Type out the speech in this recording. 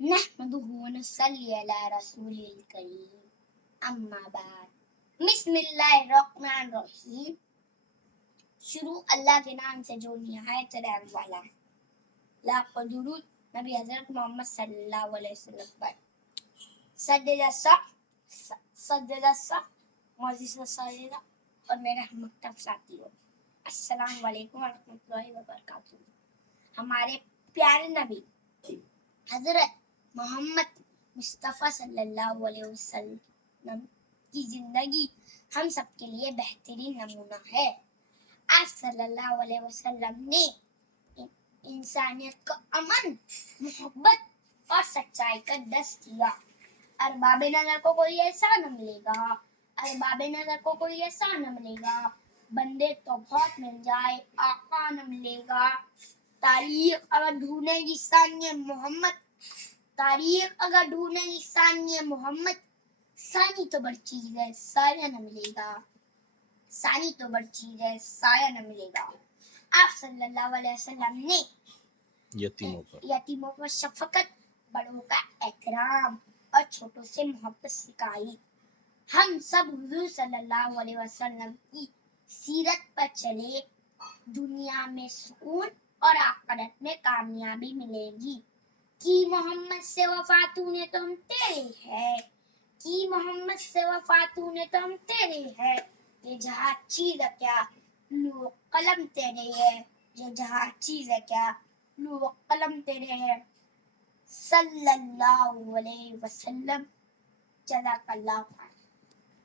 نحمده ونصلي على رسول الكريم اما بعد بسم اللہ الرحمن الرحیم. شروع اللہ کے نام سے جو نہایت رحم والا ہے. لاکھ درود نبی حضرت محمد صلی اللہ علیہ وسلم پر. سجدہ معزز سائرہ اور میرے مکتب ساتھیوں، السلام علیکم ورحمۃ اللہ وبرکاتہ. ہمارے پیارے نبی حضرت محمد مصطفیٰ صلی اللہ علیہ وسلم کی زندگی ہم سب کے لیے بہترین نمونہ ہے. آپ صلی اللہ علیہ وسلم نے انسانیت کو امن، محبت اور سچائی کا درس دیا. ارباب نظر کو کوئی ایسا نہ ملے گا، ارباب نظر کو کوئی ایسا نہ ملے گا، بندے تو بہت مل جائے آقا نہ ملے گا. تاریخ اگر ڈھونڈے گی ثانیہ محمد، تاریخ اگر ڈھونڈے گی ثانیہ محمد، ثانی تو بڑی چیز ہے سایہ نہ ملے گا، ثانی تو بڑی چیز ہے سایہ نہ ملے گا. آپ صلی اللہ علیہ وسلم نے یتیموں پر شفقت، بڑوں کا احترام اور چھوٹوں سے محبت سکھائی. ہم سب حضور صلی اللہ علیہ وسلم کی سیرت پر چلے، دنیا میں سکون اور آخرت میں کامیابی ملے گی. کی محمد سے وفا تو نے تو ہم تیرے ہے، کی محمد سے وفا تو نے تو ہم تیرے ہے. یہ جہاں چیز ہے کیا لوح قلم تیرے ہے، یہ جہاں چیز ہے کیا لوح قلم تیرے ہے. صلی اللہ علیہ وسلم. جزاک اللہ خیر.